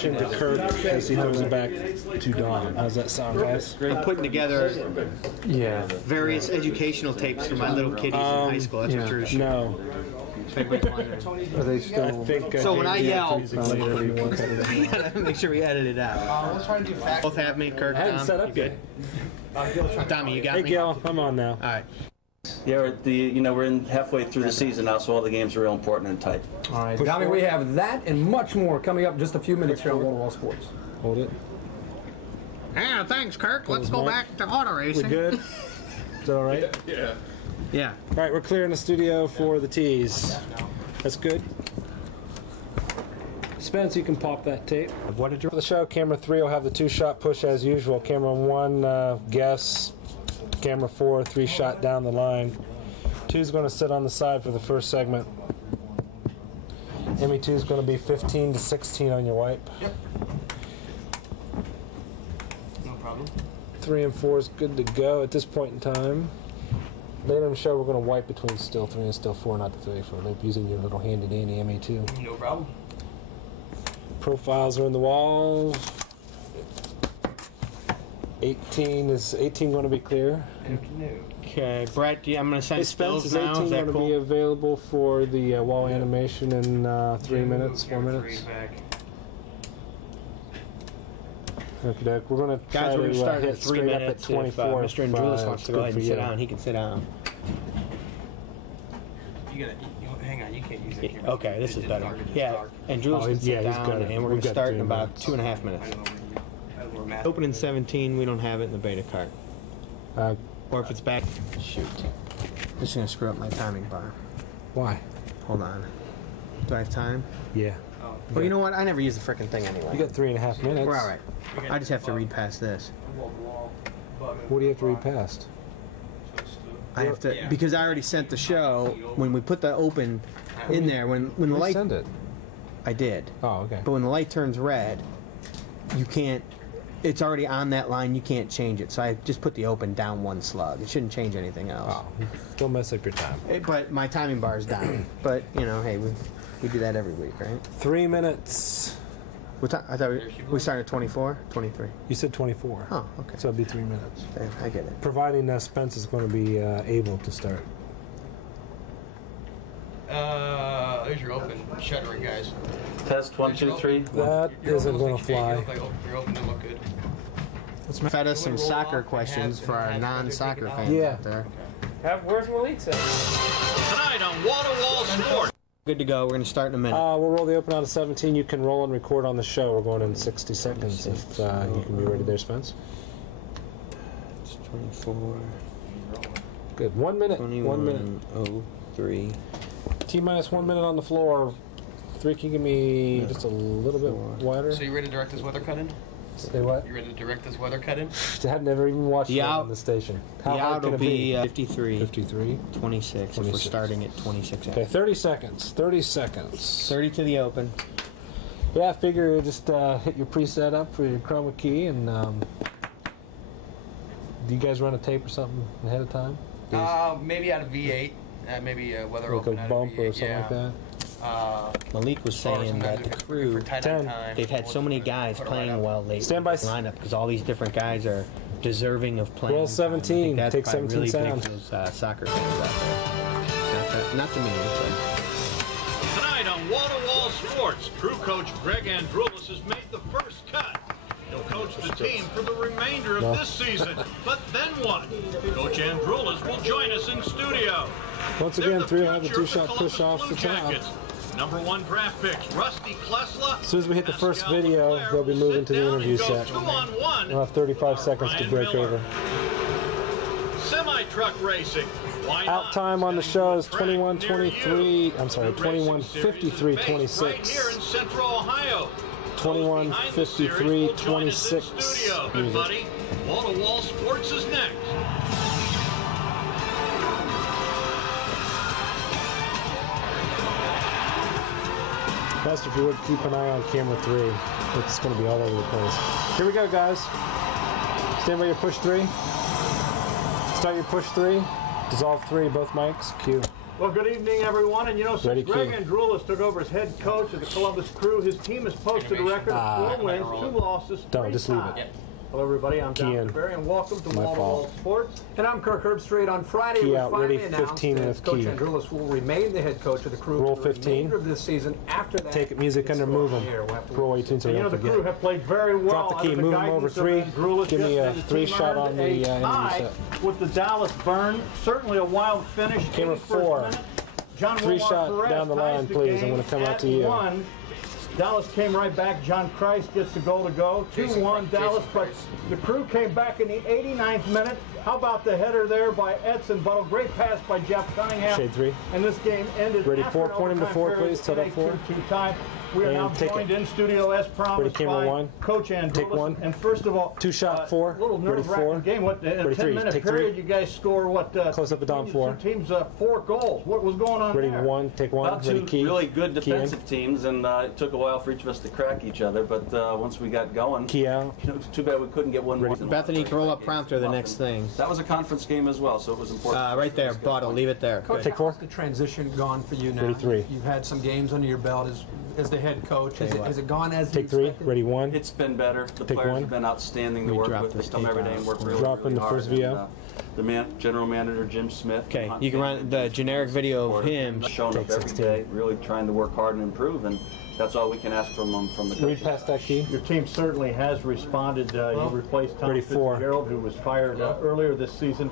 question to Kirk as he throws it back to Dom. How's that sound, guys? I'm putting together various educational tapes for my little kiddies in high school. That's what you're shooting. No. Are they still? I think. So when I yell, later, make sure we edit it out. Let's try to do facts. Both have me, Kirk. I hadn't Dom, set up you good? Dommy, you got Hey, me. Gil, I'm on now. All right. Yeah, we're in halfway through the season now, so all the games are real important and tight. All right, Dommy, we have that and much more coming up in just a few minutes here on Wall to Wall Sports. Hold it. Yeah, thanks, Kirk. Let's go back to auto racing. We good? Is that all right? Yeah. Yeah. All right, we're clearing the studio for the tees. That's good. Spence, you can pop that tape. What did you? For the show, camera 3 will have the 2-shot push as usual. Camera 1, guess. Camera 4, 3-shot down the line. 2's going to sit on the side for the first segment. ME2 is going to be 15 to 16 on your wipe. Yep. No problem. 3 and 4 is good to go at this point in time. Later in the show, we're going to wipe between still 3 and still 4, not the 34 loop, using your little handy-dandy ME2. No problem. Profiles are in the walls. 18 going to be clear? Okay, Brett, I'm going to send Spence, stills is now. 18 Is that going to cool? be available for the wall animation in 3 minutes, 4 minutes? Okay, Doc. We're going to try Guys, we're going to start hit in 3 straight up minutes. at 24. If Mr. Andrulis wants to go ahead and sit you. down, he can sit down. You hang on, you can't use it. Okay, this is better. Yeah, Andrulis can sit down, and we're going to start in about 2.5 minutes. Opening 17, we don't have it in the beta cart. Or if it's back, shoot. This is going to screw up my timing bar. Why? Hold on. Do I have time? Yeah. Well, you know what? I never use the frickin' thing anyway. You got 3.5 minutes. We're all right. I just have to read past this. What do you have to read past? I have to, because I already sent the show. When we put the open in there, when the light, Send it. I did. Oh, okay. But when the light turns red, you can't. It's already on that line. You can't change it. So I just put the open down 1 slug. It shouldn't change anything else. Oh, don't mess up your time. But my timing bar is down. But you know, hey, we do that every week, right? 3 minutes. What time? I thought we started at 24, 23. You said 24. Oh, okay. So it'd be 3 minutes. I get it. Providing Spence is going to be able to start. There's your open shuttering, guys. Test 1, 2, 3. That isn't going to fly. Your open didn't look good. Fed us some soccer questions for our non-soccer fans out there. Where's Malik say? Tonight on Wall to Wall Sports. Good to go. We're going to start in a minute. We'll roll the open out of 17. You can roll and record on the show. We're going in 60 seconds if you can be ready there, Spence. It's 24. Good. 1 minute. 21, 1 minute. 03. T-minus 1 minute on the floor. 3, can you give me just a little bit wider? So you ready to direct this weather cut in? Say what? You ready to direct this weather cut in? I've never even watched The it out- on the station. The How hard out can will it be? 53. 53. 26. If we're 26. starting at 26. Okay, 30 seconds. 30 seconds. 30 to the open. Yeah, I figure you just hit your preset up for your chroma key, and do you guys run a tape or something ahead of time? Maybe out of V8. Maybe weather Like open a out bump of V8. or something like that? Malik was saying that the crew, they've had so many guys playing well lately. Stand by. Lineup because all these different guys are deserving of playing. Roll 17. That's Take probably 17 really sound. big for those soccer fans out there. Not to me. But Tonight on Wall to Wall Sports, crew coach Greg Andrulis has made the first cut. He'll coach the team for the remainder of this season. But then what? Coach Andrulis will join us in studio. Once again, 3 will have a 2-shot push off the top. Number 1 draft picks, Rusty Klesla. As soon as we hit the first video, they'll be moving to the interview set. We'll have 35 seconds to break over. Semi-truck racing. Out time on the show is 21:23. I'm sorry, 21:53:26. Right here in Central Ohio. 21:53:26. Everybody, Wall to Wall Sports is next. Best if you would keep an eye on camera 3. It's going to be all over the place. Here we go, guys. Stand by your push 3. Start your push 3. Dissolve 3, both mics. Cue. Well, good evening, everyone. And you know, since Greg Andrulis took over as head coach of the Columbus Crew, his team has posted a record of 4 wins, 2 losses, 3 ties. Hello, everybody. I'm Dom Tiberi, and welcome to Wall-to-Wall Sports. And I'm Kirk Herbstreit. On Friday, we finally announced that Coach Andrulis will remain the head coach of the Crew for the remainder of this season. After that, take it, music under, move them. Roll 18 so you know, the Crew have played very well. Drop the key, move them over 3. Give me a 3 shot on the enemy set. With the Dallas burn, certainly a wild finish. Camera 4. 3 shot down the line, please. I'm going to come out to you. Dallas came right back. John Christ gets the goal to go. 2-1 Dallas, but the Crew came back in the 89th minute. How about the header there by Edson Buttle? Great pass by Jeff Cunningham. Shade 3. And this game ended. Ready 4, point him to 4, please. Set up 4. Time. We are now joined in studio as promised by Coach Andrulis. Take 1. And first of all, 2 shot 4. A little nerve-wracking game. What, in a 10-minute period, you guys score what? Close up a Dom 4. Teams 4 goals. What was going on there? Ready 1. Take 1. Ready key. Really good defensive teams, and it took a while for each of us to crack each other. But once we got going, key out. Too bad we couldn't get one more. Bethany, roll up prompter. The next thing. That was a conference game as well, so it was important. Right there, Bottle. Leave it there. Coach, take 4. How's the transition gone for you now? Ready 3. You've had some games under your belt as the head coach. Has it gone as you expected? Take 3. Ready 1. It's been better. The players have been outstanding to work with. They come every day and work really, drop in the hard. First VO. The general manager, Jim Smith. Okay, you can run the generic video of him. Showing up every day, really trying to work hard and improve, and that's all we can ask from them from the coach. Read past that key. Your team certainly has responded. You replaced Tom Fitzgerald, who was fired earlier this season.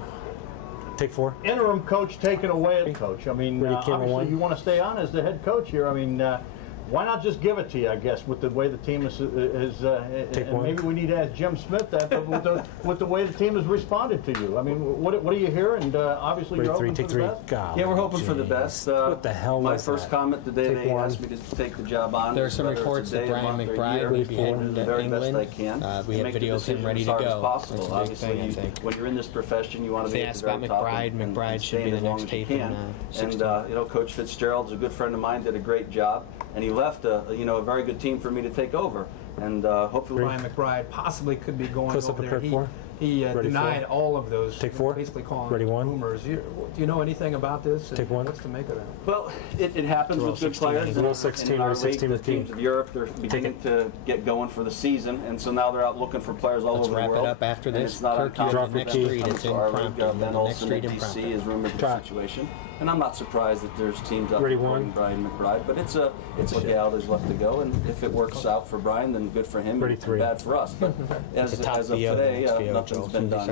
Take 4. Interim coach taken away, coach. I mean, obviously you want to stay on as the head coach here. I mean, why not just give it to you, I guess, with the way the team is and maybe we need to ask Jim Smith that, but with the way the team has responded to you. I mean, what do you hear? And obviously you're hoping for the best. God, yeah, we're hoping for the best. What the hell my was first comment the day they asked me to take the job on. There are some reports that Brian McBride will be heading to England. We have video of him ready to go. Possible. Obviously, when you're in this profession, you want to be at the very top. McBride should be the next tape. And you know, Coach Fitzgerald's a good friend of mine. Did a great job. And he left a very good team for me to take over, and hopefully Brian McBride possibly could be going over there. He denied all of those. Take 4. Basically calling Ready 1. rumors. Do you know anything about this? Take 1. What's to make of that? Well, it happens with good players. Roll 16. In our league, the teams of Europe, they're beginning to get going for the season, and so now they're out looking for players all over the world. Let's wrap it up after this. It's not drop your key. It's impromptu. Ben Olsen at DC is rumored for the situation. And I'm not surprised that there's teams out there Brian McBride, but it's a gal that's left to go, and if it works out for Brian, then good for him. And bad for us. But as of today, nothing's been done.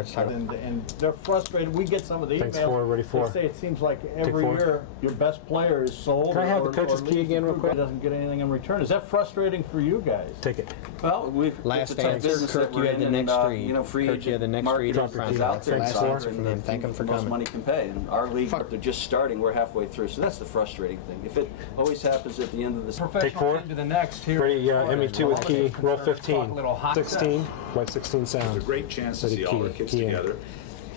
And they're frustrated. We get some of the emails. Thanks 4. Ready 4. They say it seems like every year your best player is sold. Can I have the coach's key again real quick? Doesn't get anything in return. Is that frustrating for you guys? Take it. Well, last answer. Kirk, you had the next read. Free Kirk, you had the next read. Out there. Last answer from him. Thank him for coming. Most money can pay. And our league, they're just starting. We're halfway through. So that's the frustrating thing. If it always happens at the end of the take 4. To the next here. Ready, ME2 with key. Roll 15. 16. White 16 sound. There's a great chance to see all the kids together.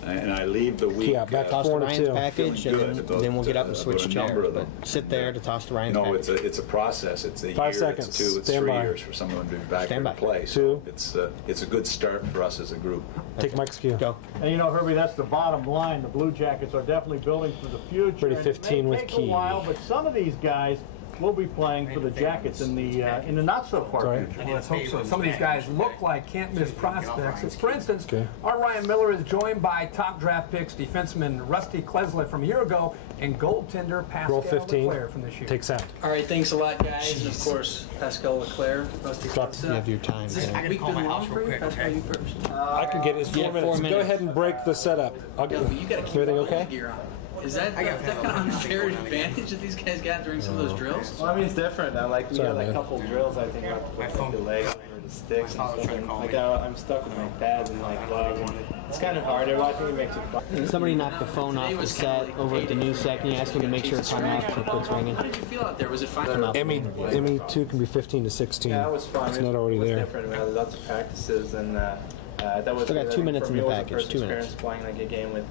And I leave the week. Toss to Ryan's package, and then we'll get up and switch chairs. But sit there to toss to Ryan's package. No, it's a process. It's a year, 5 seconds. it's 2, it's 3 years for someone to be back in play. So it's a good start for us as a group. Take Mike's cue. Go. And you know, Herbie, that's the bottom line. The Blue Jackets are definitely building for the future. 15 with key. It may take a while, but some of these guys will be playing for the Jackets in the not so far future. Let's hope so. Some of these guys look like can't-miss prospects. For instance, our Ryan Miller is joined by top draft picks defenseman Rusty Klesla from a year ago and goaltender Pascal Leclerc from this year. Take sound. All right, thanks a lot, guys. And of course, Pascal Leclerc, Rusty Klesla. You have your time. Is this week been long for you? Pascal, you first. I can get it. It's 4 minutes. Go ahead and break the setup. I'll get it. You got to keep everything okay? Gear on. Is that kind of unfair advantage that these guys got during some of those drills? Well, I mean, it's different. We got a couple drills, I think, with the leg or the sticks and stuff. And, I'm stuck with my pads and gloves. It's kind of harder. Watching it makes it fun. Somebody knocked the phone off the set over at the news set. Can you ask him to make sure it's hung off so it quits ringing? How did you feel out there? Was it fun? ME2 can be 15 to 16. Yeah, it was fun. It's not already there. It was different. We had lots of practices and that was still got 2 minutes in the package. 2 minutes. Playing a game with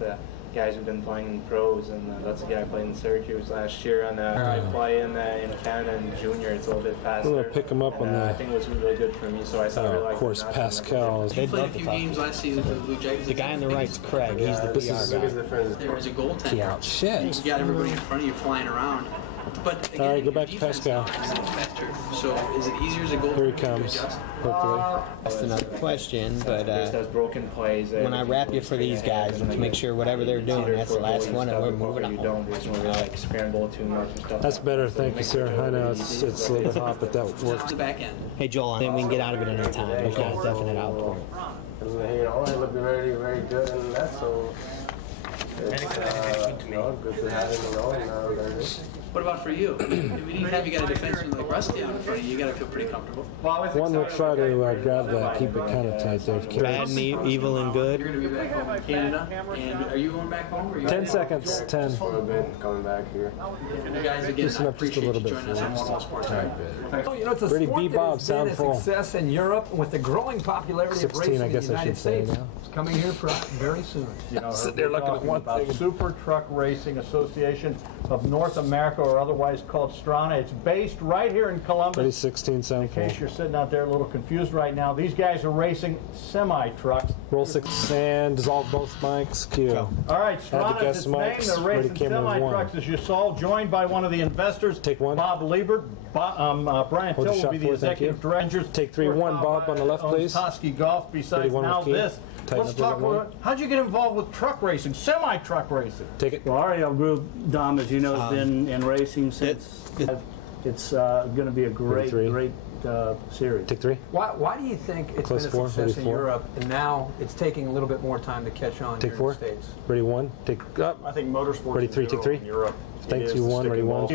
guys who've been playing in pros, and that's a guy I played in Syracuse last year. And I play in Canada in junior. It's a little bit faster. I'm gonna pick him up on that. I think it was really good for me, so I really like. Of course, Pascal. He played a few games last season for the Blue Jays. The guy on the right's Craig. He's the PR guy. There's a goaltender. Yeah, shit. You got everybody in front of you flying around. But again, all right, go back to Pascal. So is it easier as a goaltender? Here he comes. Hopefully. That's another question, but those broken plays. When I wrap you for these guys, to make sure whatever they're doing, that's the last one, and we're moving on. Like scramble too much and stuff. That's better, thank you, sir. I know it's a little bit hot, but that works. The back end. Hey, Joel, then we can get out of it any time. There's not a definite outpour. It looked very, very good in that, so it's good to have him alone. What about for you? Anytime you got a defenseman like Rusty out in front of you, you got to feel pretty comfortable. One will try to grab that, keep it kind of tight there. Bad, evil, and good. You're going to be back home in Canada, and are you going back home? Or 10 seconds, 10. Coming back here. And you guys, again, Listen up just a little bit joining us on Wall Sports. It's a Pretty sport bebob, that has been a full. success in Europe with the growing popularity of 16, racing I in guess the I United should say States. now. It's coming here very soon. You know, Sit there looking at one about thing. Super Truck Racing Association of North America, or otherwise called Strana. It's based right here in Columbus. 2016 sound In full. case you're sitting out there a little confused right now, these guys are racing semi-trucks. Roll 6 and dissolve both mics. Q. All right, Strana guess is its the name. mics. They're Ready, racing camera, semi-trucks, as you saw, joined by one of the investors, Take one. Bob Liebert. Brian Hold the Till will shot be the for it, thank you. executive director. Take 3-1, Bob, on the left, please. Toski Golf. Besides 31 now with key. this, Tighten let's up a talk little about how'd you get involved with truck racing, semi-truck racing? Take it. Well, Ariel Group, Dom, as you know, has been in racing since. It's going to be a great series. Take 3. Why do you think it's Close been a 4, success ready in 4. Europe, and now it's taking a little bit more time to catch on Take here 4. in the States? Ready 1. Take up. I think motorsports Ready 3. Take 3. in Europe. Thank you. 1. Ready 1.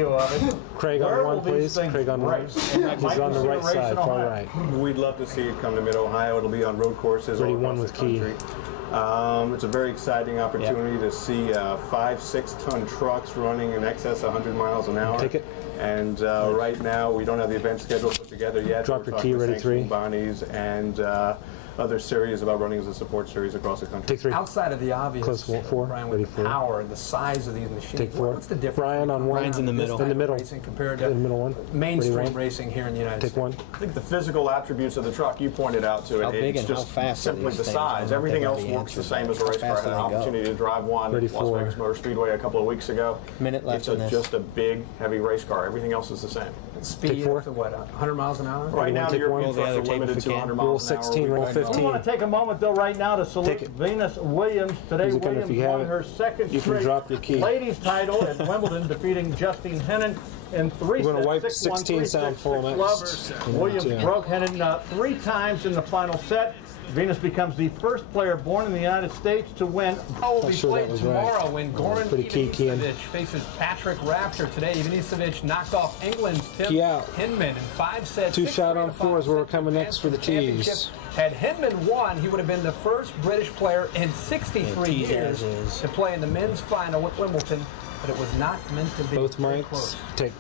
Craig on 1, please. Craig on 1. He's on the right side, far right. We'd love to see it come to Mid-Ohio. It'll be on road courses all Ready across 1 with the key. country. It's a very exciting opportunity to see 5-6-ton trucks running in excess of 100 miles an hour. Take it. And right now, we don't have the event schedule put together yet. Drop your key, ready 3. Bonnie's and other series about running as a support series across the country. Take 3. Outside of the obvious, Close 4. Brian, Ready with the 4. power and the size of these machines, Take 4. what's the difference? Brian on 1. Brian's in the middle. In the middle. Racing compared to In the middle 1. mainstream Ready 1. racing here in the United States. Take 1. I think the physical attributes of the truck, you pointed out to it. How big it's and just how fast are simply these the things? size. I don't Everything think else that's the works the answer. same as a race How car. I fast had an do they go? opportunity to drive one Ready at Las 4. Vegas Motor Speedway a couple of weeks ago. Minute left It's on this. just a big, heavy race car. Everything else is the same. Speed Take 4. up to what, 100 miles an hour? Right now, the take European one. trucks Roll are the other limited tape to if we 100 can. miles Roll an hour. 16, roll We're going 15. I want to take a moment, though, right now to salute Take it. Venus Williams. Today, Use it, Williams if you have won it. her second You can straight drop your key. ladies' title at Wimbledon, defeating Justine Henin in 3 We're gonna sets. wipe 6-1, 16 3-6, sound full 6-love. next. Williams Yeah. broke Henin 3 times in the final set. Venus becomes the first player born in the United States to win. Will be sure that played was tomorrow right. when Goran Pretty key, Kian. Ivanisevic faces Patrick Rafter. Today, Ivanisevic knocked off England's Tim Key out. Hinman in 5 sets. 2 6-3 shot on to 4 is where we're 5-6 coming next for the championship. tees. Had Hinman won, he would have been the first British player in 63 tees years as is. to play in the men's final at Wimbledon, but it was not meant to be. Both Very mics. close. Take.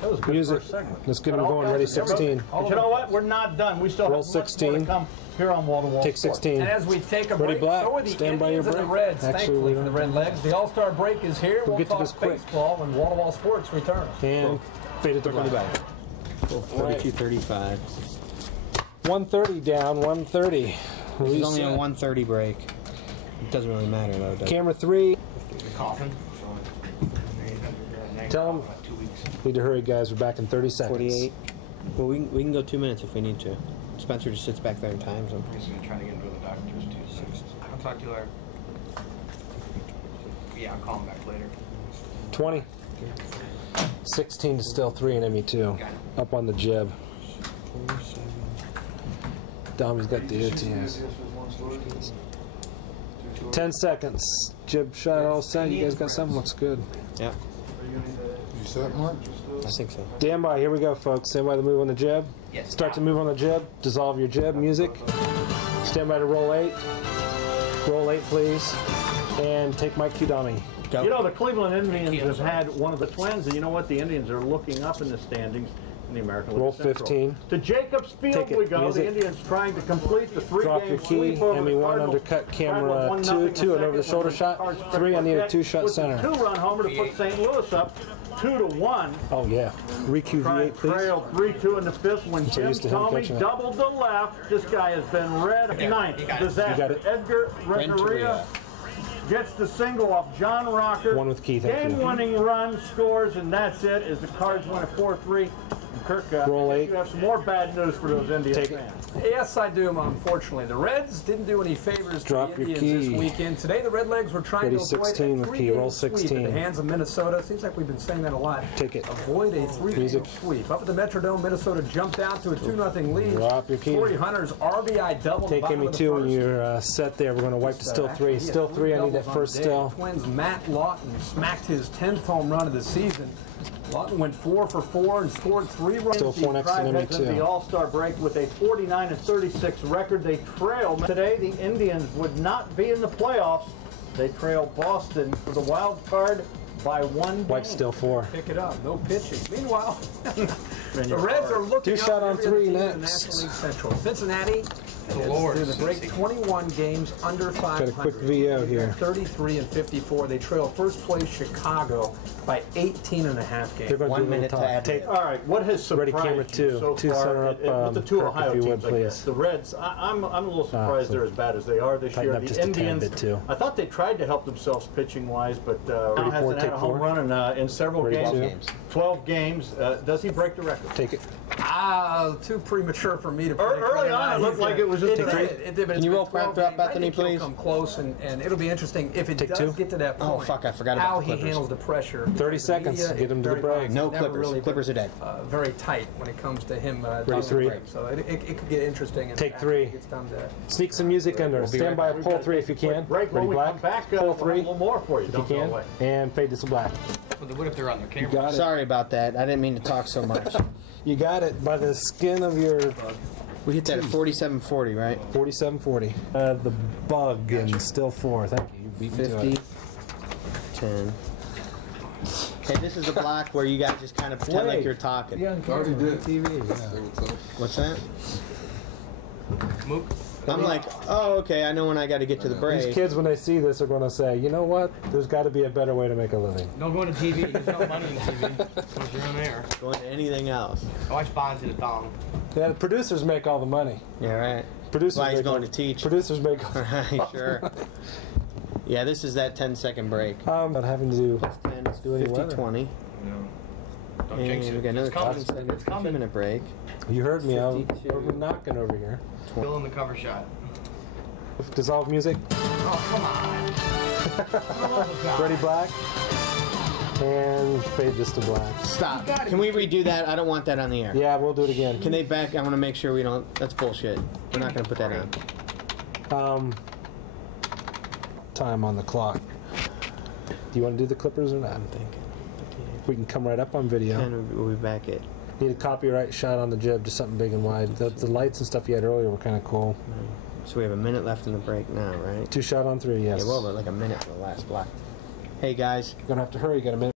That was a good Music. first segment. Let's get But them all going. kinds Ready of- 16. But you know what? We're not done. We still Roll have much more 16. to come here on Wall to Wall. Take Sports. 16. And as we take a Ready, break, Black. so are the Stand by your Indians and the break. Reds, Actually, thankfully, we for the don't. Red Legs. The All-Star break is here. We'll get to talk this quick. baseball when Wall to Wall Sports returns. And fade it to black. 32-35. 130 down, 130. This is only a 1:30 break. It doesn't really matter, though, does it? Camera 3. Coffin. Tell them. Need to hurry, guys. We're back in 30 seconds. 48. Well, we can go 2 minutes if we need to. Spencer just sits back there and times them. He's going to try to get into the doctors, too. I'll talk to you later. Yeah, I'll call him back later. 20. 16 to still 3 in ME2. Up on the jib. Dommy's got the OTS. 10 seconds. Jib shot all set. You guys got something? Looks good. Yeah. You set, Mark? I think so. Stand by. Here we go, folks. Stand by to move on the jib. Yes. Start to move on the jib. Dissolve your jib. Music. Stand by to roll 8. Roll 8, please. And take my cue, Dommy. You know, the Cleveland Indians have had one of the twins, and you know what? The Indians are looking up in the standings. in the American Roll League Central. 15. To Jacobs Field we go. Music. The Indians trying to complete the Drop your three-game key. sweep over Emmy the 1 Cardinals. undercut camera Cardinals 2, 1-0 2 and over the shoulder when shot. Cards 3, I need a 2-shot with center. The 2-run homer to put St. Louis up 2-1. Oh yeah. Recuviate, please. Trailed 3-2 in the fifth when Jim Tomey doubled the left. This guy has been red. Ninth disaster. Edgar Renteria gets the single off John Rocker. One with Keith. Game-winning run scores, and that's it. As the Cards win at 4-3. Kirk, Roll 8. You have some more bad news for those Indians fans. Yes, I do, unfortunately. The Reds didn't do any favors to the Indians this weekend. Today, the Redlegs were trying to avoid a 3-game sweep at the hands of Minnesota. Seems like we've been saying that a lot. Avoid a 3-game sweep. Up at the Metrodome, Minnesota jumped out to a 2-0 lead. Drop your key. Corey Hunter's RBI double. Take Emmy 2 when you're set there. We're going to wipe to still 3. Still 3, I need that first still. Twins Matt Lawton smacked his 10th home run of the season. Lawton went 4 for 4 and scored 3 runs. Still 4 next to Emmy 2. The All-Star break with a 49-36 record. They trail. Today, the Indians would not be in the playoffs. They trail Boston for the wild card by 1 game. White still 4. Pick it up. No pitching. Meanwhile, the Reds are looking 2-shot on 3 next. In the National League Central. Cincinnati. Through the break, 21 games under 500. Got a quick VO here. 33-54. They trail first place Chicago by 18.5 games. 1 minute to add. All right, what has surprised Ready, camera 2. you so 2 far center up, with the two Kirk, Ohio if you teams, would, I guess. please. The Reds, I'm a little surprised they're as bad as they are this year. The Indians, I thought they tried to help themselves pitching-wise, but now hasn't had a home run in several games. 12 games. Does he break the record? Take it. Too premature for me to predict. Early on, it looked like it was just Can you roll back up, Bethany, please? Come close, and it'll be interesting if it does get to that point. Oh, fuck, I forgot about the Clippers. How he handles the pressure. 30 seconds. Get him to the break. No Clippers. Really Clippers are dead. Very tight when it comes to him. Ready, 3. So it could get interesting. Take 3. Sneak some music under. Stand by at pull 3 if you can. Ready, black. Pull 3. A little more for you. If you can. And fade this to black. What if they're on their camera? You got it. Sorry about that. I didn't mean to talk so much. You got it by the skin of your... We hit that at 47-40, right? 47-40. The bug and still 4. Thank you. You beat me to 50, it. 10. Hey, this is the block where you guys just kind of pretend like you're talking. Yeah, already did. TV. What's that? I'm like, oh, okay, I know when I got to get to the break. These kids, when they see this, are going to say, you know what? There's got to be a better way to make a living. Don't go into TV. There's no money in TV. Because you're on air. Go into anything else. I watch Bonds in a thong. Yeah, the producers make all the money. Yeah, right. Producers Why he's make going to teach. Producers make all Right, sure. Yeah, this is that 10-second break. Not having to do... Plus 10 is 50-20. Don't And jinx it. we got another It's coming. 2-minute break. You heard me. I'm knocking over here. Still in the cover shot. Dissolve music. Oh, come on. Ready, black. And fade this to black. Stop. Can we redo that? I don't want that on the air. Yeah, we'll do it again. Can they back? I want to make sure we don't. That's bullshit. We're not going to put that on. Time on the clock. Do you want to do the Clippers or not? I'm thinking. We can come right up on video. And we'll be back at. Need a copyright shot on the jib, just something big and wide. The lights and stuff you had earlier were kind of cool. So we have a minute left in the break now, right? 2 shot on 3, yes. Yeah, well, but like a minute for the last block. Hey guys, you're gonna have to hurry. You got a minute.